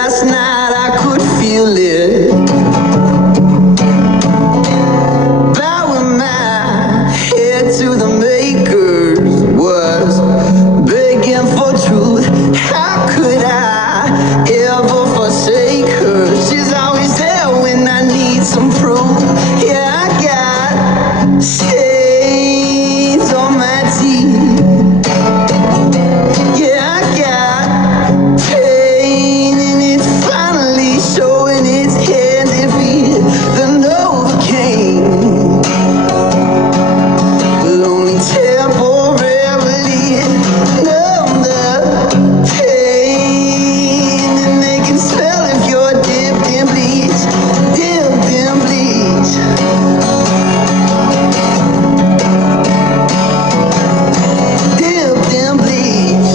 Last night I could feel it. Bowing my head to the makers, was begging for truth. How could I ever forsake her? She's always there when I need some proof. Yeah, I got stains on my teeth. Yeah, I got pain and it's finally showing its hand. If the Novocaine will only temporarily numb the pain, and they can smell if you're dipped in bleach, dipped in bleach. Dipped in bleach.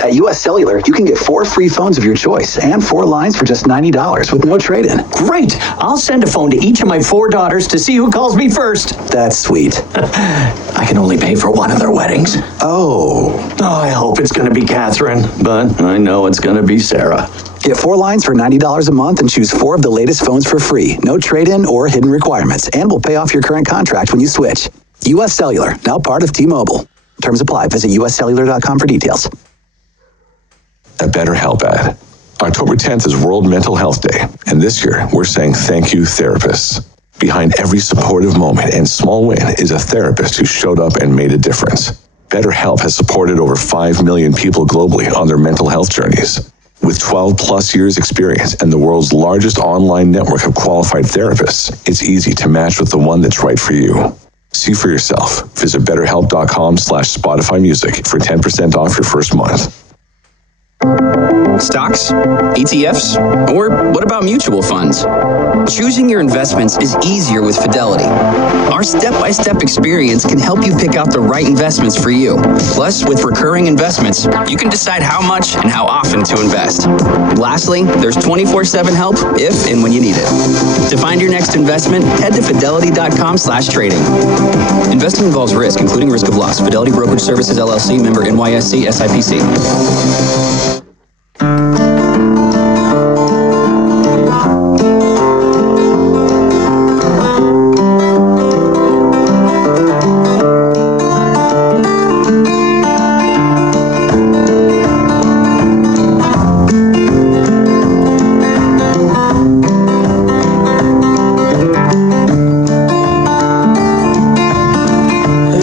At US Cellular, you can get 4 free phones of your choice and 4 lines for just $90 with no trade-in. Great! I'll send a phone to each of my 4 daughters to see who calls me first. That's sweet. I can only pay for one of their weddings. Oh, I hope it's going to be Catherine, but I know it's going to be Sarah. get 4 lines for $90 a month and choose 4 of the latest phones for free. No trade-in or hidden requirements, and we'll pay off your current contract when you switch. US Cellular, now part of T-Mobile. Terms apply. Visit uscellular.com for details. A BetterHelp ad. October 10th is World Mental Health Day, and this year we're saying thank you, therapists. Behind every supportive moment and small win is a therapist who showed up and made a difference. BetterHelp has supported over 5 million people globally on their mental health journeys. With 12 plus years experience and the world's largest online network of qualified therapists, it's easy to match with the one that's right for you. See for yourself. Visit betterhelp.com/Spotify Music for 10% off your first month. Stocks, ETFs, or what about mutual funds? Choosing your investments is easier with Fidelity. Our step-by-step experience can help you pick out the right investments for you. Plus, with recurring investments, you can decide how much and how often to invest. Lastly, there's 24/7 help if and when you need it. To find your next investment, head to fidelity.com/trading. Investing involves risk, including risk of loss. Fidelity Brokerage Services, LLC, member NYSE, SIPC.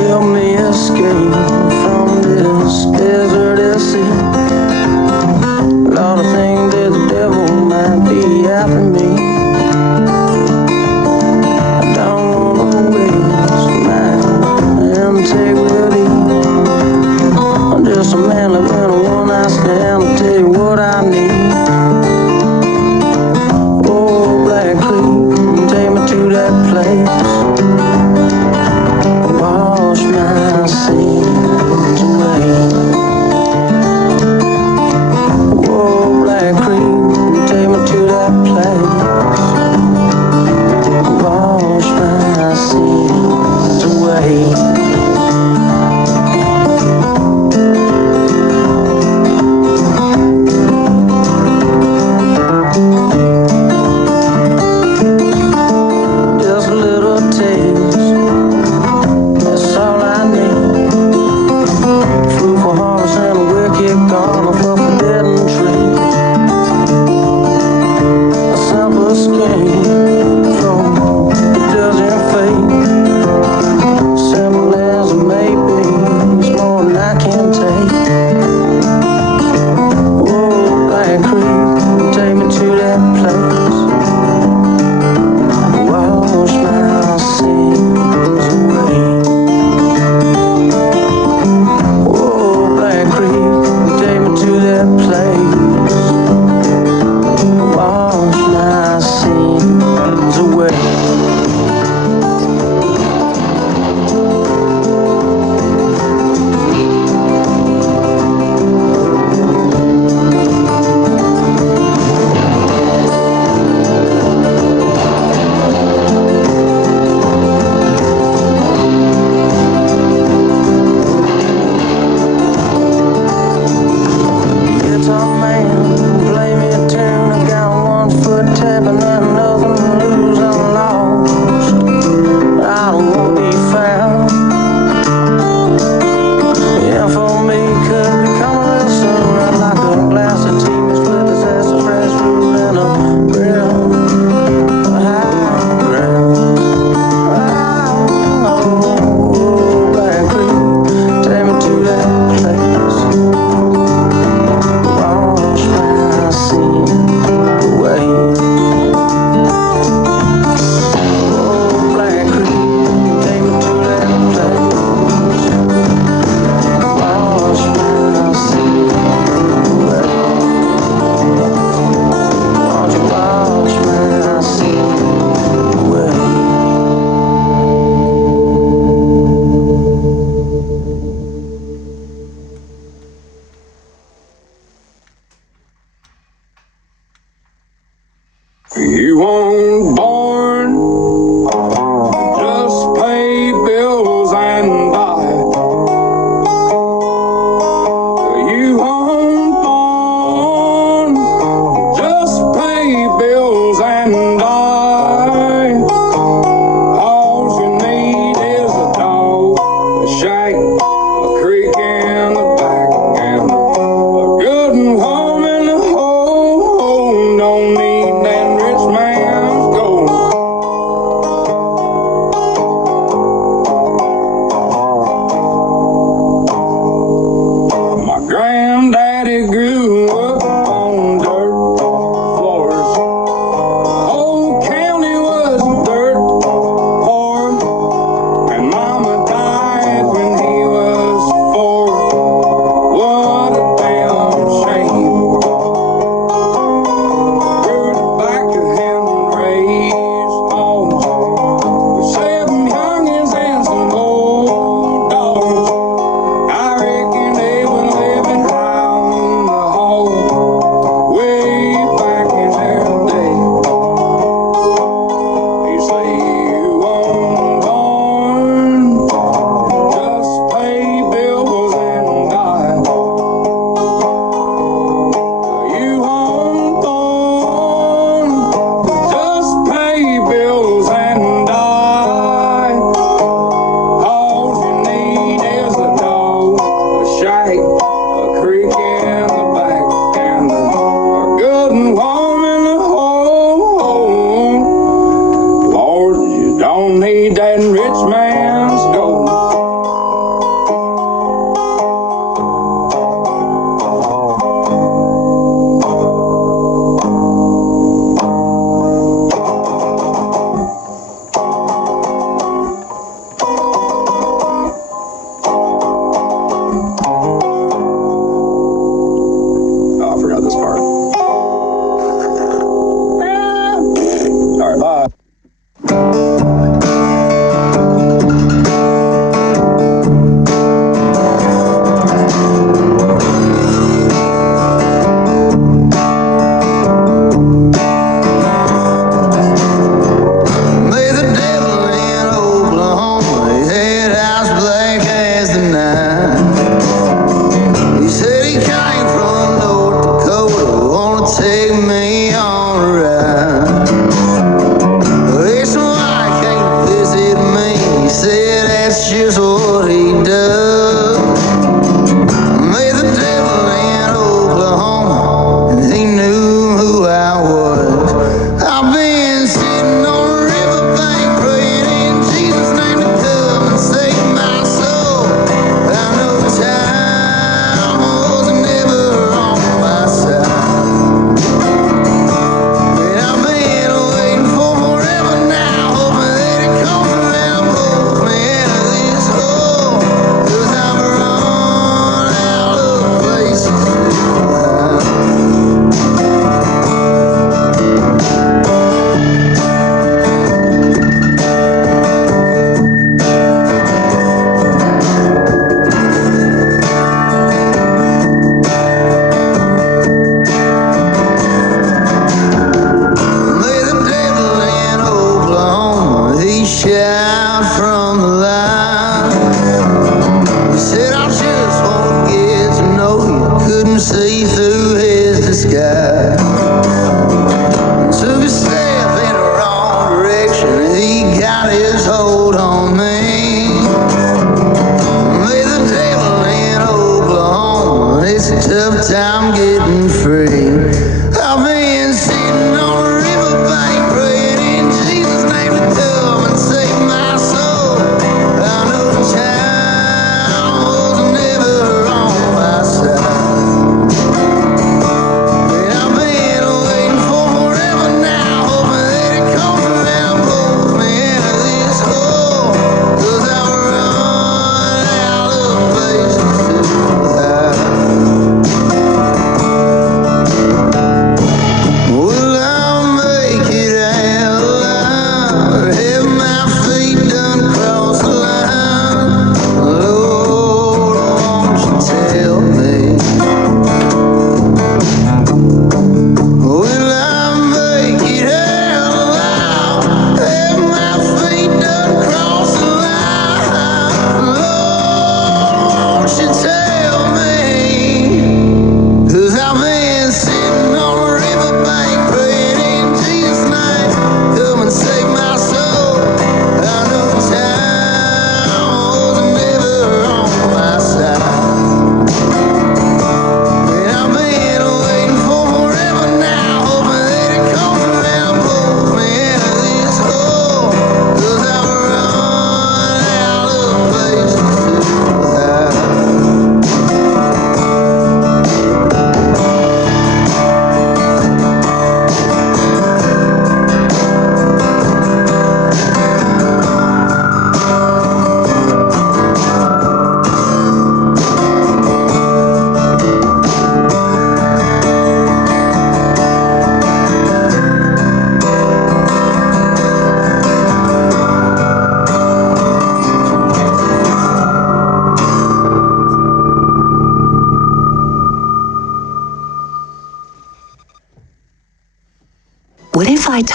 Help me escape from this desert sea. Lord, I think that the devil might be after me. I don't wanna waste my integrity. I'm just a man living a one-night stand. I'll tell you what I need. Oh, Black Creek, take me to that place. Wash my sins away. Whoa, Black Creek, take me to that place. Wash my sins away. Just a little taste. That's all I need. Fruitful harvest and a wicked garden of a forbidden tree. A simple scheme from doesn't fade. Simple as it may be, it's more than I can take. Oh, Black Creek, take me to that place. Wash my sins away. Oh, Black Creek, take me to that place. Wash my sins weren't born. Just pay bills and die. You weren't born. Just pay bills and die. All you need is a dog, a shack, a creek in the back, and a good woman to hold. Don't need that rich man's gold.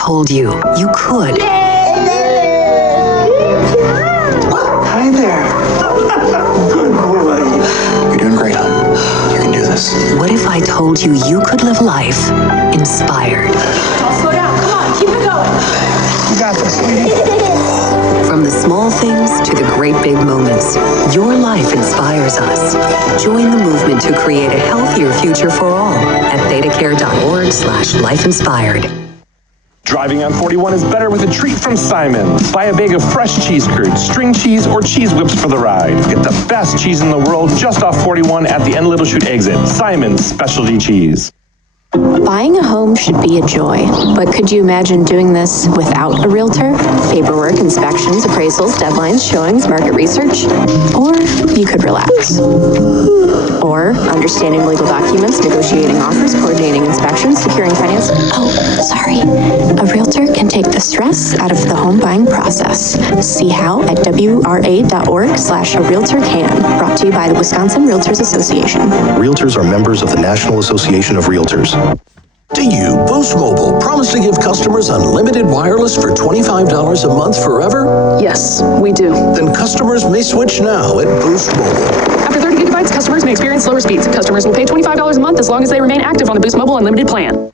told you you could? Hi there. Good boy. You're doing great, hon. You can do this. What if I told you you could live life inspired? Slow down. Come on, keep it going. You got this, sweetie. From the small things to the great big moments, your life inspires us. Join the movement to create a healthier future for all at ThedaCare.org/lifeinspired. Driving on 41 is better with a treat from Simon. Buy a bag of fresh cheese curds, string cheese, or cheese whips for the ride. Get the best cheese in the world just off 41 at the End Little Chute exit. Simon's Specialty Cheese. Buying a home should be a joy, but could you imagine doing this without a realtor? Paperwork, inspections, appraisals, deadlines, showings, market research? Or you could relax. Or understanding legal documents, negotiating offers, coordinating inspections, securing finance. Oh, sorry. A realtor can take the stress out of the home buying process. See how at wra.org/a-realtor-can. Brought to you by the Wisconsin Realtors Association. Realtors are members of the National Association of Realtors. Do you, Boost Mobile, promise to give customers unlimited wireless for $25 a month forever? Yes, we do. Then customers may switch now at Boost Mobile. After 30 gigabytes, customers may experience slower speeds. Customers will pay $25 a month as long as they remain active on the Boost Mobile Unlimited plan.